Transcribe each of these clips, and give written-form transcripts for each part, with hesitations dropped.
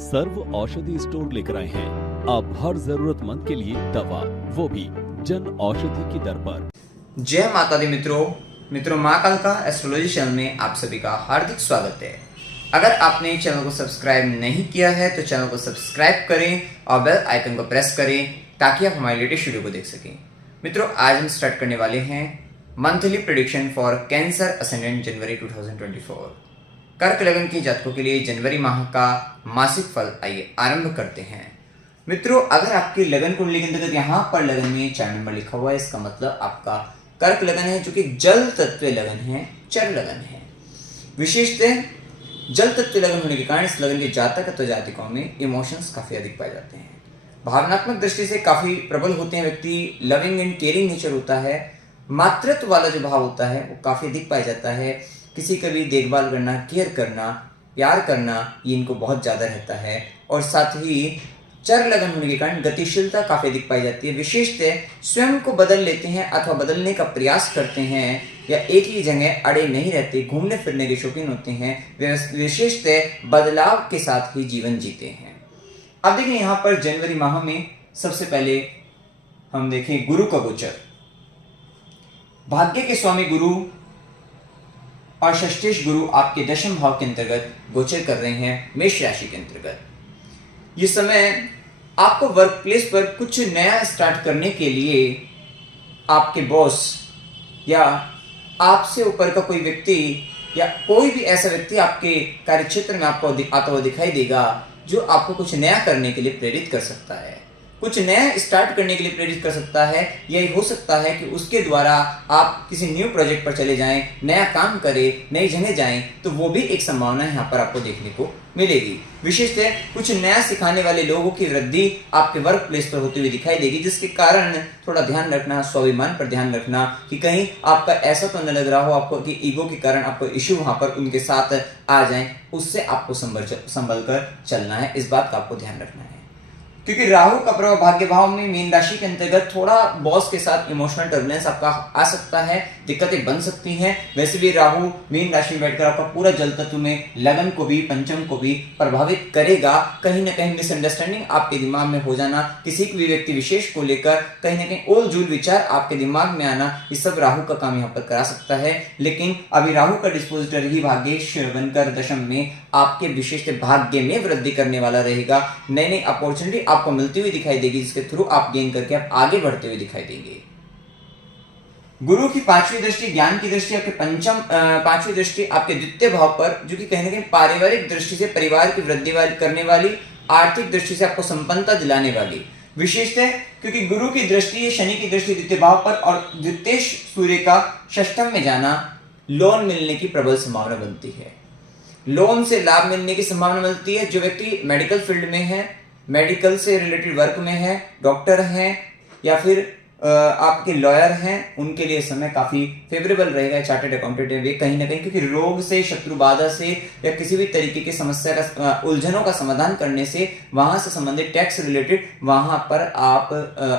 सर्व औषधि स्टोर लेकर आए हैं अब हर जरूरतमंद के लिए दवा, वो भी जन औषधि की दर पर। जय माता दी मित्रों माँ कालिका एस्ट्रोलॉजी चैनल में आप सभी का हार्दिक स्वागत है। अगर आपने चैनल को सब्सक्राइब नहीं किया है तो चैनल को सब्सक्राइब करें और बेल आइकन को प्रेस करें ताकि आप हमारे लेटेस्ट वीडियो को देख सकें। मित्रों, आज हम स्टार्ट करने वाले हैं monthly prediction for Cancer ascendant January 2024। कर्क लगन के जातकों के लिए जनवरी माह का मासिक फल आइए आरंभ करते हैं। मित्रों, अगर आपकी लगन कुंडली के अंतर्गत यहाँ पर लगन में 4 नंबर लिखा हुआ है, इसका मतलब आपका कर्क लगन है, जो कि जल तत्व लगन है, चर लगन है। विशेषतः जल तत्व लगन होने के कारण इस लगन के जातक अथवा जातिकों में इमोशंस काफी अधिक पाए जाते हैं। भावनात्मक दृष्टि से काफी प्रबल होते हैं व्यक्ति, लविंग एंड केयरिंग नेचर होता है, मातृत्व वाला जो भाव होता है वो काफी अधिक पाया जाता है। किसी का भी देखभाल करना, केयर करना, प्यार करना, ये इनको बहुत ज्यादा रहता है। और साथ ही चर लगन होने के कारण गतिशीलता काफी अधिक पाई जाती है। विशेषतः स्वयं को बदल लेते हैं अथवा बदलने का प्रयास करते हैं, या एक ही जगह अड़े नहीं रहते, घूमने फिरने के शौकीन होते हैं। विशेषतः बदलाव के साथ ही जीवन जीते हैं। अब देखिए यहाँ पर जनवरी माह में सबसे पहले हम देखें गुरु का गोचर। भाग्य के स्वामी गुरु और षष्ठेश गुरु आपके दशम भाव के अंतर्गत गोचर कर रहे हैं मेष राशि के अंतर्गत। ये समय आपको वर्क प्लेस पर कुछ नया स्टार्ट करने के लिए आपके बॉस या आपसे ऊपर का कोई व्यक्ति या कोई भी ऐसा व्यक्ति आपके कार्यक्षेत्र में आपको आता हुआ दिखाई देगा, जो आपको कुछ नया करने के लिए प्रेरित कर सकता है, कुछ नया स्टार्ट करने के लिए प्रेरित कर सकता है। यही हो सकता है कि उसके द्वारा आप किसी न्यू प्रोजेक्ट पर चले जाएं, नया काम करें, नई जगह जाएं, तो वो भी एक संभावना यहाँ पर आपको देखने को मिलेगी। विशेषतः कुछ नया सिखाने वाले लोगों की वृद्धि आपके वर्क प्लेस पर होती हुई दिखाई देगी, जिसके कारण थोड़ा ध्यान रखना, स्वाभिमान पर ध्यान रखना कि कहीं आपका ऐसा तो न लग रहा हो आपको कि ईगो के कारण आपको इश्यू वहां पर उनके साथ आ जाए, उससे आपको संभल कर चलना है। इस बात का आपको ध्यान रखना है, क्योंकि राहु का प्रभाव भाग्य भाव में मीन राशि के अंतर्गत थोड़ा बॉस के साथ इमोशनल टर्बुलेंस आपका आ सकता है, दिक्कतें बन सकती हैं। वैसे भी राहु मीन राशि में बैठकर आपका पूरा जल तत्व में लगन को भी, पंचम को भी प्रभावित करेगा। कहीं ना कहीं मिसअंडरस्टैंडिंग आपके दिमाग में हो जाना, किसी भी व्यक्ति विशेष को लेकर कहीं ना कहीं ओल जूल विचार आपके दिमाग में आना, ये सब राहु का काम यहाँ पर करा सकता है। लेकिन अभी राहु का डिस्पोजिटर ही भाग्येश बनकर दशम में आपके विशेष भाग्य में वृद्धि करने वाला रहेगा। नई नई अपॉर्चुनिटी आपको मिलती हुई दिखाई देगी, जिसके थ्रू आप गेन करके आप आगे बढ़ते हुए दिखाई देंगे। गुरु की 5वीं दृष्टि, ज्ञान की दृष्टि आपके 5वीं दृष्टि आपके द्वितीय भाव पर, जो कि कहीं ना कहीं पारिवारिक दृष्टि से परिवार की वृद्धि करने वाली, आर्थिक दृष्टि से आपको संपन्नता दिलाने वाली। विशेषतः क्योंकि गुरु की दृष्टि, शनि की दृष्टि द्वितीय भाव पर और द्वितीय सूर्य का षष्ठम में जाना, लोन मिलने की प्रबल संभावना बनती है। लोन से लाभ मिलने की संभावना मिलती है। जो व्यक्ति मेडिकल फील्ड में है, मेडिकल से रिलेटेड वर्क में है, डॉक्टर हैं या फिर आपके लॉयर हैं, उनके लिए समय काफी फेवरेबल रहेगा। चार्टर्ड अकाउंटेंट है वे कहीं ना कहीं, क्योंकि रोग से, शत्रु बाधा से या किसी भी तरीके की समस्या का, उलझनों का समाधान करने से, वहां से संबंधित टैक्स रिलेटेड, वहां पर आप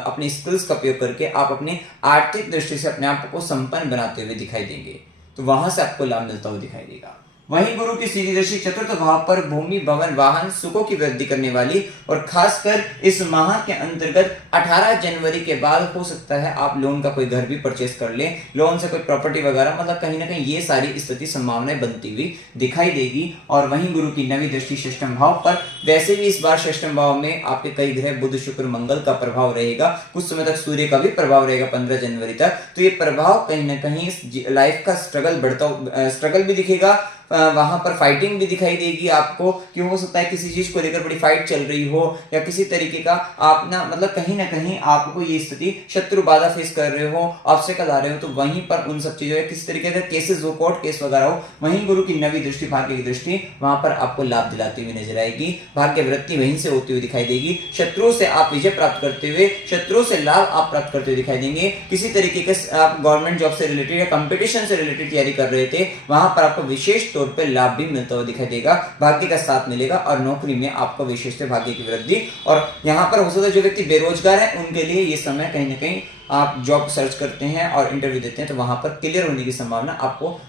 अपनी स्किल्स का उपयोग करके आप अपनी आर्थिक दृष्टि से अपने आप को संपन्न बनाते हुए दिखाई देंगे, तो वहां से आपको लाभ मिलता हुआ दिखाई देगा। वहीं गुरु की सीधी दृष्टि चतुर्थ भाव पर भूमि, भवन, वाहन, सुखों की वृद्धि करने वाली, और खासकर इस माह के अंतर्गत 18 जनवरी के बाद हो सकता है आप लोन का कोई घर भी परचेस कर लें, लोन से कोई प्रॉपर्टी वगैरह, मतलब कहीं ना कहीं ये सारी स्थिति संभावनाएं बनती हुई दिखाई देगी। और वहीं गुरु की 9वीं दृष्टि षष्ठम भाव पर, वैसे भी इस बार षष्ठम भाव में आपके कई ग्रह बुध, शुक्र, मंगल का प्रभाव रहेगा, कुछ समय तक सूर्य का भी प्रभाव रहेगा 15 जनवरी तक। तो ये प्रभाव कहीं ना कहीं लाइफ का स्ट्रगल भी दिखेगा, वहां पर फाइटिंग भी दिखाई देगी आपको, कि हो सकता है किसी चीज को लेकर बड़ी फाइट चल रही हो, या किसी तरीके का आप ना, मतलब कहीं ना कहीं आपको ये स्थिति, शत्रु बाधा फेस कर रहे हो, ऑब्स्टेकल आ रहे हो, तो वहीं पर उन सब चीजों, किसी तरीके का केसेस हो, कोर्ट केस वगैरह हो, वहीं गुरु की 9वीं दृष्टि, भाग्य की दृष्टि, वहां पर आपको लाभ दिलाती हुई नजर आएगी। भाग्य वृद्धि वहीं से होती हुई दिखाई देगी। शत्रुओं से आप विजय प्राप्त करते हुए, शत्रुओं से लाभ आप प्राप्त करते हुए दिखाई देंगे। किसी तरीके के आप गवर्नमेंट जॉब से रिलेटेड या कंपटीशन से रिलेटेड तैयारी कर रहे थे, वहां पर आपको विशेष तौर पे लाभ भी मिलता हुआ दिखाई देगा, भाग्य का साथ मिलेगा और नौकरी में आपको विशेष भाग्य की वृद्धि। और यहाँ पर हो सकता है जो व्यक्ति बेरोजगार है उनके लिए ये समय कहीं ना कहीं आप जॉब सर्च करते हैं और इंटरव्यू देते हैं तो वहां पर क्लियर होने की संभावना, आपको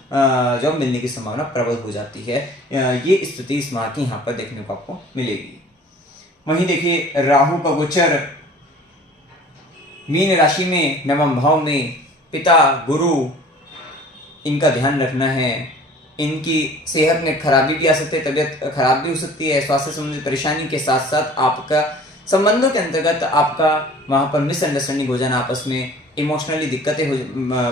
जॉब मिलने की संभावना प्रबल हो जाती है। ये स्थिति इस माह की यहाँ पर देखने को आपको मिलेगी। वहीं देखिए राहु का गोचर मीन राशि में नवम भाव में, पिता गुरु इनका ध्यान रखना है। इनकी सेहत में खराबी भी आ सकती है, तबीयत खराब भी हो सकती है। स्वास्थ्य संबंधित परेशानी के साथ साथ आपका संबंधों के अंतर्गत आपका वहां पर मिसअंडरस्टैंडिंग हो जाना, आपस में इमोशनली दिक्कतें हो,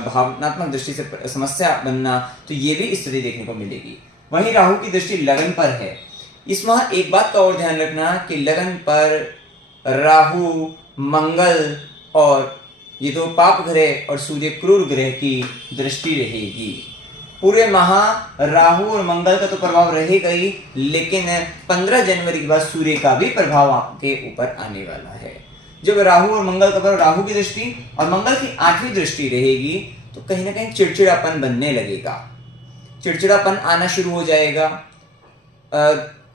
भावनात्मक दृष्टि से समस्या बनना, तो ये भी स्थिति देखने को मिलेगी। वहीं राहु की दृष्टि लगन पर है। इस माह एक बात का और ध्यान रखना कि लगन पर राहु, मंगल और ये दो पाप ग्रह और सूर्य क्रूर ग्रह की दृष्टि रहेगी। पूरे माह राहु और मंगल का तो प्रभाव रहेगा ही, लेकिन 15 जनवरी के बाद सूर्य का भी प्रभाव आपके ऊपर आने वाला है। जब राहु और मंगल का प्रभाव, राहु की दृष्टि और मंगल की 8वीं दृष्टि रहेगी तो कहीं ना कहीं चिड़चिड़ापन बनने लगेगा, चिड़चिड़ापन आना शुरू हो जाएगा,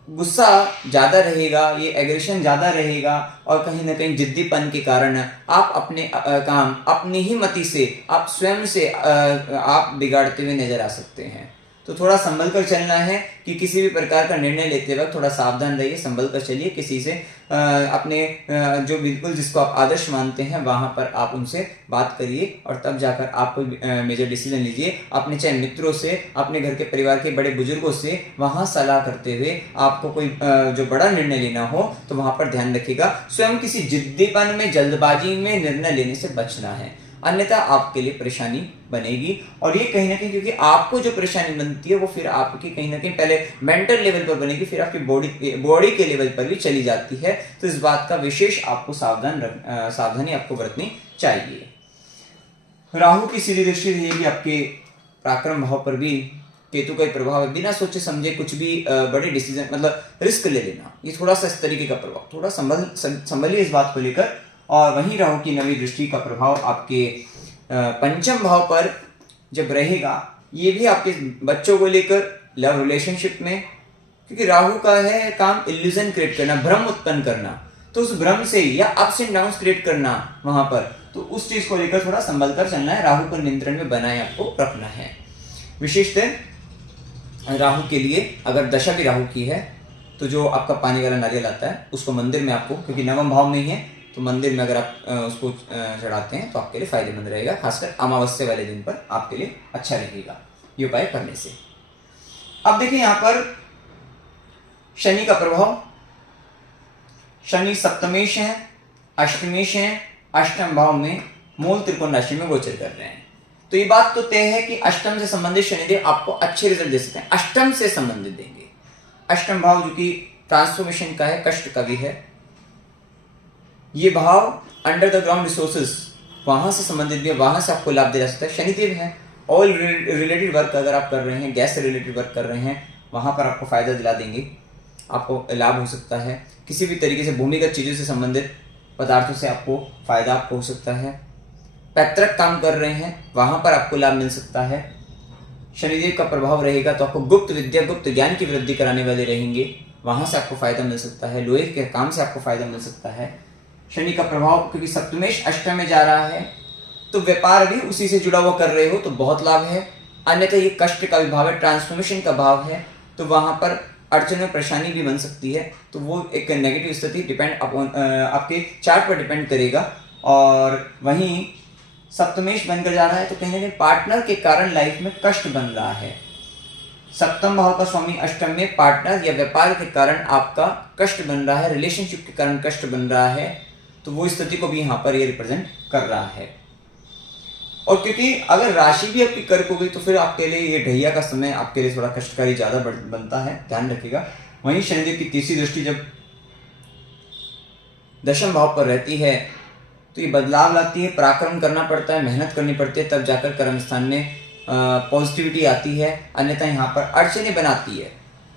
गुस्सा ज्यादा रहेगा, ये एग्रेशन ज्यादा रहेगा और कहीं ना कहीं जिद्दीपन के कारण आप अपने काम अपनी ही मति से, आप स्वयं से आप बिगाड़ते हुए नजर आ सकते हैं। तो थोड़ा संभल कर चलना है कि किसी भी प्रकार का निर्णय लेते वक्त थोड़ा सावधान रहिए, संभल कर चलिए। किसी से अपने जो बिल्कुल जिसको आप आदर्श मानते हैं वहां पर आप उनसे बात करिए और तब जाकर आप कोई मेजर डिसीजन लीजिए। अपने चाहे मित्रों से, अपने घर के परिवार के बड़े बुजुर्गों से वहां सलाह करते हुए आपको कोई जो बड़ा निर्णय लेना हो तो वहां पर ध्यान रखिएगा। स्वयं किसी जिद्दीपन में, जल्दबाजी में निर्णय लेने से बचना है, अन्यथा आपके लिए परेशानी बनेगी। और ये कहीं ना कहीं क्योंकि आपको जो परेशानी बनती है वो फिर आपकी कहीं ना कहीं पहले मेंटल लेवल पर बनेगी, फिर आपकी बॉडी के लेवल पर भी चली जाती है। तो इस बात का विशेष आपको सावधानी आपको बरतनी चाहिए। राहु की सीधी दृष्टि रहेगी आपके पराक्रम भाव पर भी, केतु का प्रभाव है। बिना सोचे समझे कुछ भी बड़े डिसीजन मतलब रिस्क ले लेना, ये थोड़ा सा इस तरीके का प्रभाव, थोड़ा संभलिए इस बात को लेकर। और वहीं राहु की 9वीं दृष्टि का प्रभाव आपके पंचम भाव पर जब रहेगा, ये भी आपके बच्चों को लेकर, लव रिलेशनशिप में, क्योंकि राहु का है काम इल्यूजन क्रिएट करना, भ्रम उत्पन्न करना, तो उस भ्रम से या अप्स एंड डाउन्स क्रिएट करना वहां पर, तो उस चीज को लेकर थोड़ा संभल कर चलना है, राहु को नियंत्रण में बनाए आपको रखना है। विशेषतः राहु के लिए अगर दशा भी राहु की है तो जो आपका पानी वाला नारियल आता है उसको मंदिर में आपको, क्योंकि नवम भाव में ही है तो मंदिर में अगर आप उसको चढ़ाते हैं तो आपके लिए फायदेमंद रहेगा, खासकर अमावस्या वाले दिन पर आपके लिए अच्छा रहेगा ये उपाय करने से। अब देखिए यहाँ पर शनि का प्रभाव, शनि सप्तमेश है, अष्टमेश है, अष्टम भाव में मूल त्रिकोण राशि में गोचर कर रहे हैं। तो ये बात तो तय है कि अष्टम से संबंधित शनिदेव आपको अच्छे रिजल्ट दे सकते हैं, अष्टम से संबंधित देंगे। अष्टम भाव जो कि ट्रांसफॉर्मेशन का है, कष्ट का भी है, ये भाव अंडर द ग्राउंड रिसोर्सेज वहां से संबंधित भी है, वहां से आपको लाभ दिला सकता है। शनिदेव है, ऑयल रिलेटेड वर्क अगर आप कर रहे हैं, गैस से रिलेटेड वर्क कर रहे हैं, वहां पर आपको फायदा दिला देंगे, आपको लाभ हो सकता है। किसी भी तरीके से भूमिगत चीजों से संबंधित पदार्थों से आपको फायदा आपको हो सकता है। पैतृक काम कर रहे हैं वहां पर आपको लाभ मिल सकता है। शनिदेव का प्रभाव रहेगा तो आपको गुप्त विद्या, गुप्त ज्ञान की वृद्धि कराने वाले रहेंगे, वहां से आपको फायदा मिल सकता है। लोहे के काम से आपको फायदा मिल सकता है। शनि का प्रभाव क्योंकि सप्तमेश अष्टम में जा रहा है तो व्यापार भी उसी से जुड़ा हुआ कर रहे हो तो बहुत लाभ है। अन्यथा ये कष्ट का भी भाव है, ट्रांसफॉर्मेशन का भाव है, तो वहां पर अड़चन परेशानी भी बन सकती है। तो वो एक नेगेटिव स्थिति डिपेंड अपॉन आपके चार्ट पर डिपेंड करेगा। और वहीं सप्तमेश बनकर जा रहा है तो कहीं ना कहीं पार्टनर के कारण लाइफ में कष्ट बन रहा है। सप्तम भाव का स्वामी अष्टम में पार्टनर या व्यापार के कारण आपका कष्ट बन रहा है, रिलेशनशिप के कारण कष्ट बन रहा है, तो वो स्थिति को भी यहाँ पर ये रिप्रेजेंट कर रहा है। और क्योंकि अगर राशि भी आपकी कर्क हो गई तो फिर आपके लिए ये ढैया का समय आपके लिए थोड़ा कष्टकारी ज्यादा बनता है, ध्यान रखिएगा। वहीं शनिदेव की तीसरी दृष्टि जब दशम भाव पर रहती है तो ये बदलाव लाती है, पराक्रम करना पड़ता है, मेहनत करनी पड़ती है, तब जाकर कर्म स्थान में पॉजिटिविटी आती है। अन्यथा यहाँ पर अड़चनें बनाती है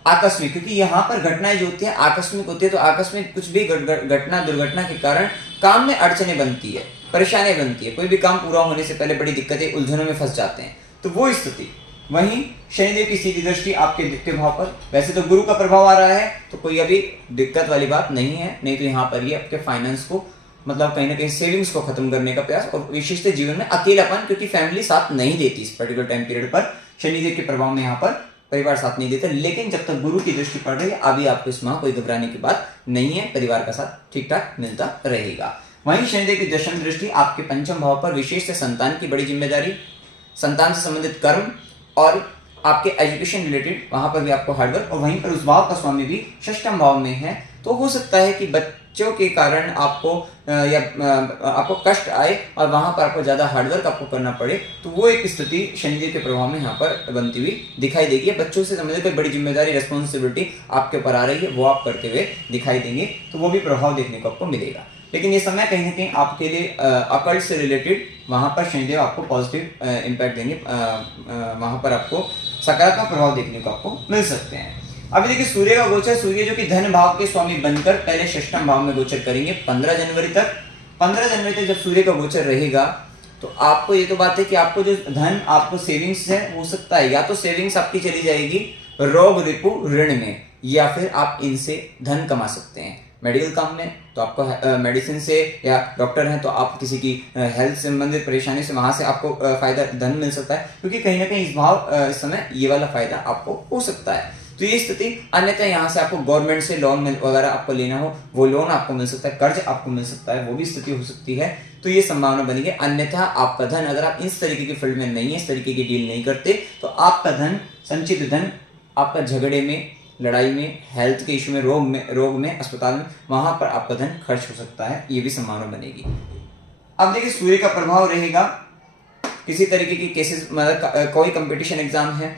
आकस्मिक, क्योंकि यहाँ पर घटनाएं जो होती है आकस्मिक होती है, तो आकस्मिक कुछ भी घटना दुर्घटना के कारण काम में अड़चनें बनती है, परेशानी बनती है, कोई भी काम पूरा होने से पहले बड़ी दिक्कतें उलझनों में फंस जाते हैं। तो वो स्थिति वहीं शनिदेव की सीधी दृष्टि आपके द्वितीय भाव पर, वैसे तो गुरु का प्रभाव आ रहा है तो कोई अभी दिक्कत वाली बात नहीं है, नहीं तो यहाँ पर ये आपके फाइनेंस को मतलब कहीं ना कहीं सेविंग्स को खत्म करने का प्रयास और विशेषतः जीवन में अकेलापन, क्योंकि फैमिली साथ नहीं देती इस पर्टिकुलर टाइम पीरियड पर, शनिदेव के प्रभाव में यहाँ पर परिवार साथ नहीं देता। लेकिन जब तक गुरु की दृष्टि पड़ रही है अभी आपको इस माह कोई घबराने की बात नहीं है, परिवार का साथ ठीक ठाक मिलता रहेगा। वहीं शनिदेव की दशम दृष्टि आपके पंचम भाव पर, विशेष संतान की बड़ी जिम्मेदारी, संतान से संबंधित कर्म और आपके एजुकेशन रिलेटेड वहां पर भी आपको हार्डवर्क, और वहीं पर उस भाव का स्वामी भी षष्ठम भाव में है, तो हो सकता है कि बच्चों के कारण आपको आपको कष्ट आए और वहां पर आपको ज्यादा हार्डवर्क आपको करना पड़े, तो वो एक स्थिति शनिदेव के प्रभाव में यहाँ पर बनती हुई दिखाई देगी। बच्चों से संबंधित कोई बड़ी जिम्मेदारी, रिस्पॉन्सिबिलिटी आपके ऊपर आ रही है, वो आप करते हुए दिखाई देंगे, तो वो भी प्रभाव देखने को आपको मिलेगा। लेकिन ये समय कहीं ना कहीं आपके लिए अकल्ट से रिलेटेड वहां पर शनिदेव आपको पॉजिटिव इम्पैक्ट देंगे, वहां पर आपको सकारात्मक प्रभाव देखने को आपको मिल सकते हैं। अभी देखिए सूर्य का गोचर, सूर्य जो कि धन भाव के स्वामी बनकर पहले षष्ठम भाव में गोचर करेंगे 15 जनवरी तक। 15 जनवरी तक जब सूर्य का गोचर रहेगा तो आपको ये तो बात है कि आपको जो धन आपको सेविंग्स है हो सकता है या तो सेविंग्स आपकी चली जाएगी रोग रिपु ऋण में, या फिर आप इनसे धन कमा सकते हैं। मेडिकल काम में तो आपको मेडिसिन से, या डॉक्टर हैं तो आप किसी की हेल्थ से संबंधित परेशानी से वहां से आपको फायदा धन मिल सकता है, क्योंकि कहीं ना कहीं इस समय ये वाला फायदा आपको हो सकता है। तो ये स्थिति, अन्यथा यहाँ से आपको गवर्नमेंट से लोन वगैरह आपको लेना हो वो लोन आपको मिल सकता है, कर्ज आपको मिल सकता है, वो भी स्थिति हो सकती है, तो ये संभावना बनेगी। अन्यथा आपका धन, अगर आप इस तरीके की फील्ड में नहीं है, इस तरीके की डील नहीं करते, तो आपका धन, संचित धन आपका झगड़े में, लड़ाई में, हेल्थ के इश्यू में, रोग में, अस्पताल में, वहां पर आपका धन खर्च हो सकता है, ये भी संभावना बनेगी। अब देखिए सूर्य का प्रभाव रहेगा किसी तरीके की केसेस, मतलब कोई कंपटीशन एग्जाम है,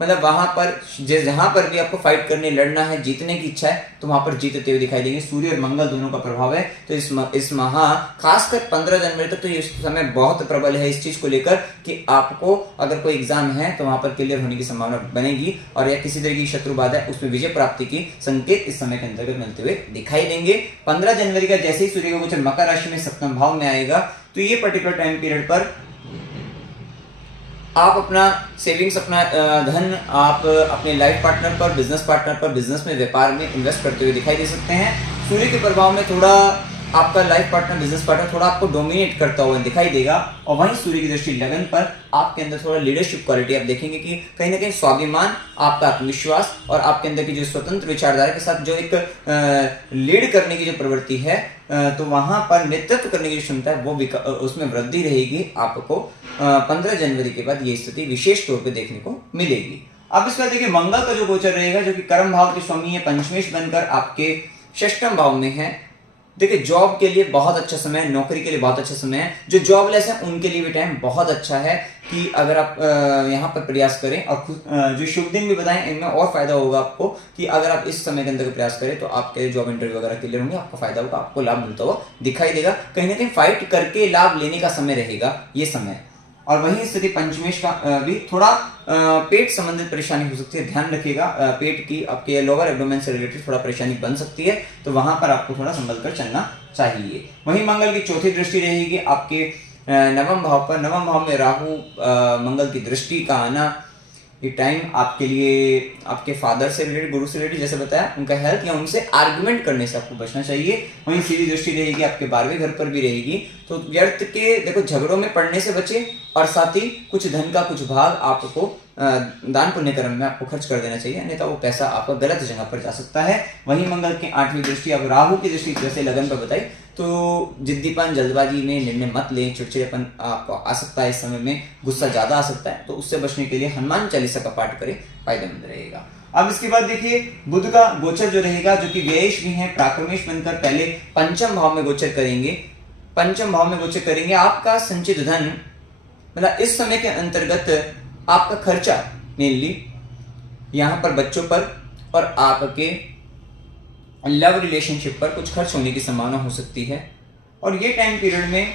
मतलब वहां पर जहां पर भी आपको फाइट करने, लड़ना है, जीतने की इच्छा है, तो वहां पर जीतते हुए दिखाई देंगे। सूर्य और मंगल दोनों का प्रभाव है, तो इस माह खासकर 15 जनवरी तक तो ये समय बहुत प्रबल है इस चीज को लेकर कि आपको अगर कोई एग्जाम है तो वहां पर क्लियर होने की संभावना बनेगी, और या किसी तरह की शत्रु बाधा है उसमें विजय प्राप्ति की संकेत इस समय के अंतर्गत मिलते हुए दिखाई देंगे। 15 जनवरी का जैसे ही सूर्य का गोचर मकर राशि में सप्तम भाव में आएगा, तो ये पर्टिकुलर टाइम पीरियड पर आप अपना सेविंग्स, अपना धन आप अपने लाइफ पार्टनर पर, बिजनेस पार्टनर पर, बिजनेस में, व्यापार में इन्वेस्ट करते हुए दिखाई दे सकते हैं। सूर्य के प्रभाव में थोड़ा आपका लाइफ पार्टनर, बिजनेस पार्टनर थोड़ा आपको डोमिनेट करता हुआ दिखाई देगा, और वहीं सूर्य की दृष्टि लगन पर आपके अंदर थोड़ा लीडरशिप क्वालिटी आप देखेंगे कि कहीं ना कहीं स्वाभिमान, आपका आत्मविश्वास और आपके अंदर की जो स्वतंत्र विचारधारा के साथ जो एक लीड करने की जो प्रवृत्ति है, तो वहां पर नेतृत्व करने की क्षमता है वो उसमें वृद्धि रहेगी। आपको 15 जनवरी के बाद ये स्थिति विशेष तौर पे देखने को मिलेगी। अब इसके बाद देखिए मंगल का जो गोचर रहेगा, जो कि कर्म भाव के स्वामी है, पंचमेश बनकर आपके षष्ठम भाव में है। देखिए जॉब के लिए बहुत अच्छा समय है, नौकरी के लिए बहुत अच्छा समय है, जो जॉबलेस है उनके लिए भी टाइम बहुत अच्छा है कि अगर आप यहाँ पर प्रयास करें, और जो शुभ दिन भी बताएं इनमें और फायदा होगा आपको कि अगर आप इस समय के अंदर प्रयास करें तो आपके जॉब इंटरव्यू वगैरह क्लियर होंगे, आपको फायदा होगा, आपको लाभ मिलता हुआ दिखाई देगा। कहीं ना कहीं फाइट करके लाभ लेने का समय रहेगा ये समय। और वही स्थिति पंचमेश का भी थोड़ा पेट संबंधित परेशानी हो सकती है, ध्यान रखिएगा, पेट की आपके लोअर एब्डोमेन से रिलेटेड थोड़ा परेशानी बन सकती है, तो वहां पर आपको थोड़ा संभल कर चलना चाहिए। वहीं मंगल की चौथी दृष्टि रहेगी आपके नवम भाव पर। नवम भाव में राहु मंगल की दृष्टि का आना, ये टाइम आपके लिए आपके फादर से रिलेटेड, गुरु से रिलेटेड, जैसे बताया, उनका हेल्थ या उनसे आर्गुमेंट करने से आपको बचना चाहिए। वहीं सीधी दृष्टि रहेगी आपके 12वें घर पर भी रहेगी, तो व्यर्थ के देखो झगड़ों में पड़ने से बचे, और साथ ही कुछ धन का कुछ भाग आपको दान पुण्य कर्म में आपको खर्च कर देना चाहिए, अन्यथा वो पैसा आपका गलत जगह पर जा सकता है। वहीं मंगल की 8वीं दृष्टि, अब राहु की दृष्टि जैसे लगन पर बताई, तो जिद्दीपन, जल्दबाजी में निर्णय मत लें, चिड़चिड़ेपन आपको आ सकता है, इस समय में गुस्सा ज्यादा आ सकता है, तो उससे बचने के लिए हनुमान चालीसा का पाठ करें, फायदेमंद रहेगा। अब इसके बाद देखिए बुध का गोचर जो रहेगा, जो कि व्ययेश भी है, प्राक्रमेश बनकर पहले पंचम भाव में गोचर करेंगे। पंचम भाव में गोचर करेंगे, आपका संचित धन, मतलब इस समय के अंतर्गत आपका खर्चा मेनली यहाँ पर बच्चों पर और आपके लव रिलेशनशिप पर कुछ खर्च होने की संभावना हो सकती है। और ये टाइम पीरियड में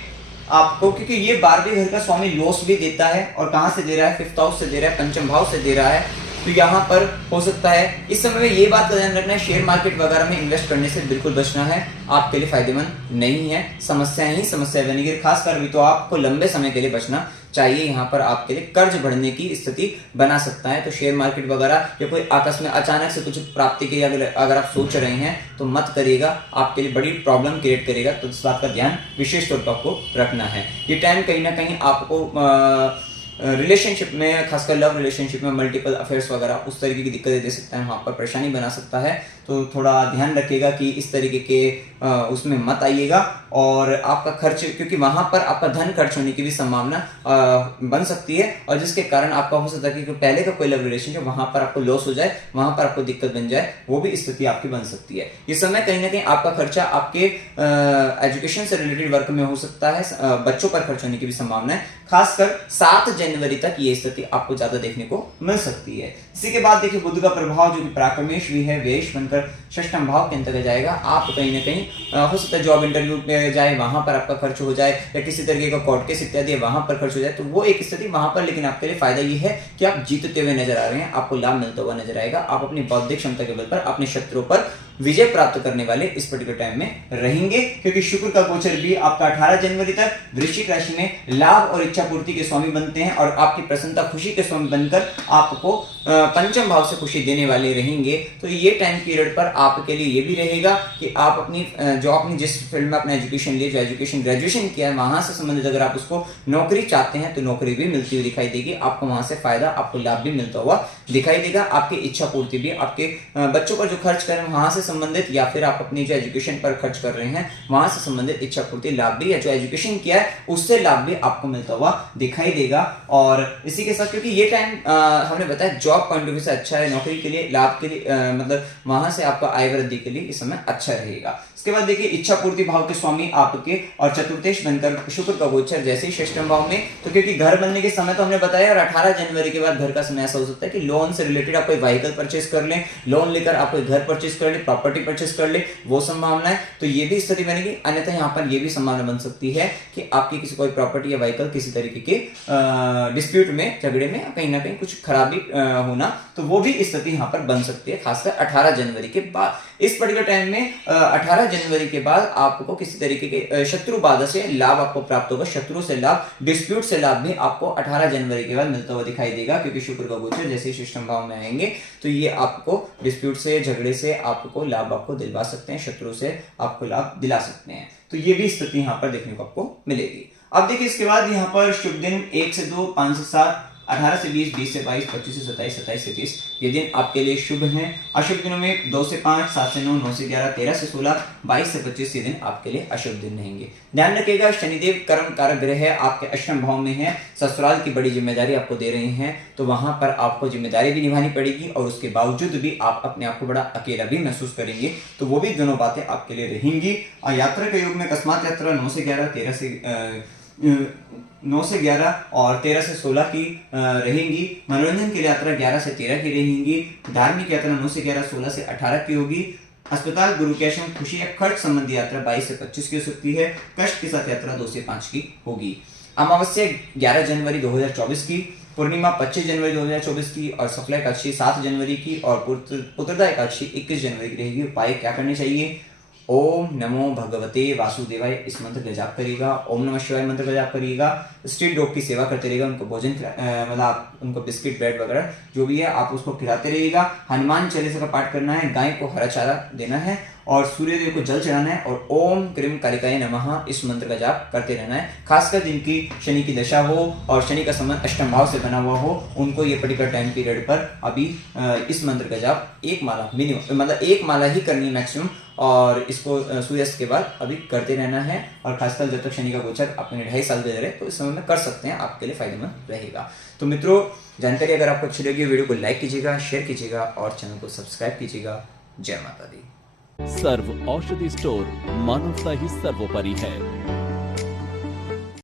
आपको, क्योंकि ये 12वें घर का स्वामी लॉस भी देता है, और कहां से दे रहा है, 5th हाउस से दे रहा है, पंचम भाव से दे रहा है, तो यहाँ पर हो सकता है इस समय में ये बात का ध्यान रखना है, शेयर मार्केट वगैरह में इन्वेस्ट करने से बिल्कुल बचना है, आपके लिए फायदेमंद नहीं है, समस्या ही समस्या बनेगी। खासकर भी तो आपको लंबे समय के लिए बचना चाहिए यहाँ पर आपके लिए कर्ज बढ़ने की स्थिति बना सकता है। तो शेयर मार्केट वगैरह या कोई आकस्मिक अचानक से कुछ प्राप्ति के अगर आप सोच रहे हैं तो मत करिएगा, आपके लिए बड़ी प्रॉब्लम क्रिएट करेगा। तो इस बात का ध्यान विशेष तौर पर आपको रखना है। ये टाइम कहीं ना कहीं आपको रिलेशनशिप में, खासकर लव रिलेशनशिप में मल्टीपल अफेयर्स वगैरह उस तरीके की दिक्कतें दे सकता है, वहाँ पर परेशानी बना सकता है। तो थोड़ा ध्यान रखिएगा कि इस तरीके के उसमें मत आइएगा। और आपका खर्च, क्योंकि वहाँ पर आपका धन खर्च होने की भी संभावना बन सकती है, और जिसके कारण आपका हो सकता है कि पहले का कोई लव रिलेशनशिप वहाँ पर आपको लॉस हो जाए, वहाँ पर आपको दिक्कत बन जाए, वो भी स्थिति आपकी बन सकती है। इस समय कहीं ना कहीं आपका खर्चा आपके एजुकेशन से रिलेटेड वर्क में हो सकता है, बच्चों पर खर्च होने की भी संभावना है। खासकर 7 जनवरी तक ये स्थिति आपको ज्यादा देखने को मिल सकती है। इसी के बाद देखिए बुध का प्रभाव जो कि पराक्रमेश भी है, व्ययश बनकर षष्ठम भाव के अंतर्गत जाएगा। आप कहीं ना कहीं हो सकता है जॉब इंटरव्यू में जाए, वहां पर आपका खर्च हो जाए, या किसी तरीके का कोर्ट केस इत्यादि वहां पर खर्च हो जाए, तो वो एक स्थिति वहां पर। लेकिन आपके लिए फायदा ये है कि आप जीतते हुए नजर आ रहे हैं, आपको लाभ मिलता हुआ नजर आएगा। आप अपनी बौद्धिक क्षमता के बल पर अपने शत्रुओं पर विजय प्राप्त करने वाले इस पर्टिकुलर टाइम में रहेंगे, क्योंकि शुक्र का गोचर भी आपका 18 जनवरी तक वृश्चिक राशि में लाभ और इच्छा पूर्ति के स्वामी बनते हैं, और आपकी प्रसन्नता खुशी के स्वामी बनकर आपको पंचम भाव से खुशी देने वाले रहेंगे। तो ये टाइम पीरियड पर आपके लिए ये भी रहेगा कि आप अपनी जिस फील्ड में अपना एजुकेशन लिए, जो एजुकेशन ग्रेजुएशन किया है, वहां से संबंधित अगर आप उसको नौकरी चाहते हैं तो नौकरी भी मिलती हुई दिखाई देगी। आपको वहां से फायदा, आपको लाभ भी मिलता हुआ दिखाई देगा। आपकी इच्छा पूर्ति भी, आपके बच्चों पर जो खर्च कर रहे हैं वहां से संबंधित, या फिर आप अपनी जो एजुकेशन पर खर्च कर रहे हैं वहां से संबंधित इच्छा पूर्ति लाभ भी, या जो एजुकेशन किया है उससे लाभ भी आपको मिलता हुआ दिखाई देगा। और इसी के साथ क्योंकि ये टाइम हमने बताया जॉब पॉइंट ऑफ व्यू से अच्छा है, नौकरी के लिए, लाभ के लिए, मतलब वहां से आपका आय वृद्धि के लिए इस समय अच्छा रहेगा। इसके बाद देखिए इच्छा पूर्ति भाव के स्वामी आपके और चतुर्थेश बनकर शुक्र का गोचर जैसे ही षष्ठम भाव में, तो क्योंकि घर बनने के समय तो हमने बताया, और 18 जनवरी के बाद घर का समय ऐसा हो सकता है कि लोन से रिलेटेड आप कोई व्हीकल परचेस कर लें, लोन लेकर आप कोई घर परचेस कर ले, प्रॉपर्टी परचेस कर ले, वो संभावना है। तो ये भी स्थिति बनेगी। अन्यथा यहाँ पर ये भी संभावना बन सकती है कि आपकी किसी कोई प्रॉपर्टी या व्हीकल किसी तरीके के डिस्प्यूट में, झगड़े में कहीं ना कहीं कुछ खराबी होना, तो वो भी स्थिति यहाँ पर बन सकती है, खासकर 18 जनवरी के बाद। इस पर्टिकुलर टाइम में 18 जनवरी के बाद आपको किसी तरीके के शत्रु बाधा से लाभ आपको प्राप्त होगा। शत्रु से लाभ, डिस्प्यूट से लाभ भी आपको 18 जनवरी के बाद मिलता हुआ दिखाई देगा, क्योंकि शुक्र का गोचर जैसे ही षष्ठम भाव में आएंगे तो ये आपको डिस्प्यूट से, झगड़े से आपको लाभ आपको दिलवा सकते हैं, शत्रु से आपको लाभ दिला सकते हैं। तो ये भी स्थिति यहाँ पर देखने को आपको मिलेगी। अब देखिए इसके बाद यहाँ पर शुभ दिन 1 से 2, 5 से 7, 18 से 20, 20 से 22, 25 से 27, 27 से 30 ये दिन आपके लिए शुभ हैं। अशुभ दिनों में 2 से 5, 7 से 9, 9 से 11, 13 से 16, 22 से 25 ये दिन आपके लिए अशुभ दिन रहेंगे। ध्यान रखिएगा शनिदेव कर्म कारक ग्रह है, आपके अष्टम भाव में है, ससुराल की बड़ी जिम्मेदारी आपको दे रहे हैं, तो वहां पर आपको जिम्मेदारी भी निभानी पड़ेगी, और उसके बावजूद भी आप अपने आप को बड़ा अकेला भी महसूस करेंगे। तो वो भी दोनों बातें आपके लिए रहेंगी। और यात्रा के योग में अकस्मात यात्रा 9 से 11, 13 और 13 से 16 की रहेंगी। मनोरंजन की यात्रा 11 से 13 की रहेंगी। धार्मिक यात्रा 9 से 11, 16 से 18 की होगी। अस्पताल, गुरु के आश्रम, खुशी या खर्च संबंधी यात्रा 22 से 25 की हो सकती है। कष्ट के साथ यात्रा 2 से 5 की होगी। अमावस्या 11 जनवरी 2024 की, पूर्णिमा 25 जनवरी 2024 की, और शुक्ला एकादशी 7 जनवरी की, और पुत्रदा एकादशी 21 जनवरी की रहेगी। उपाय क्या करने चाहिए? ओम नमो भगवते वासुदेवाय इस मंत्र का जाप करिएगा। ओम नमः शिवाय मंत्र का जाप करिएगा। स्ट्रीट डॉग की सेवा करते रहिएगा, उनको भोजन मतलब आप उनको बिस्किट, ब्रेड वगैरह जो भी है आप उसको खिलाते रहिएगा। हनुमान चालीसा का पाठ करना है, गाय को हरा चारा देना है, और सूर्यदेव को जल चढ़ाना है, और ओम क्रीम कालिकाय नमः इस मंत्र का जाप करते रहना है। खासकर जिनकी शनि की दशा हो और शनि का संबंध अष्टम भाव से बना हुआ हो, उनको ये पर्टिकुलर टाइम पीरियड पर अभी इस मंत्र का जाप 1 माला मिनिमम, मतलब 1 माला ही करनी मैक्सिमम, और इसको सूर्यास्त के बाद अभी करते रहना है। और खासकर जब तक शनि का गोचर अपने 2.5 साल दे रहे तो इस समय में कर सकते हैं, आपके लिए फायदेमंद रहेगा। तो मित्रों, जानकारी अगर आपको अच्छी लगी वीडियो को लाइक कीजिएगा, शेयर कीजिएगा, और चैनल को सब्सक्राइब कीजिएगा। जय माता दी। सर्व औषधि स्टोर, मानवता ही सर्वोपरि है।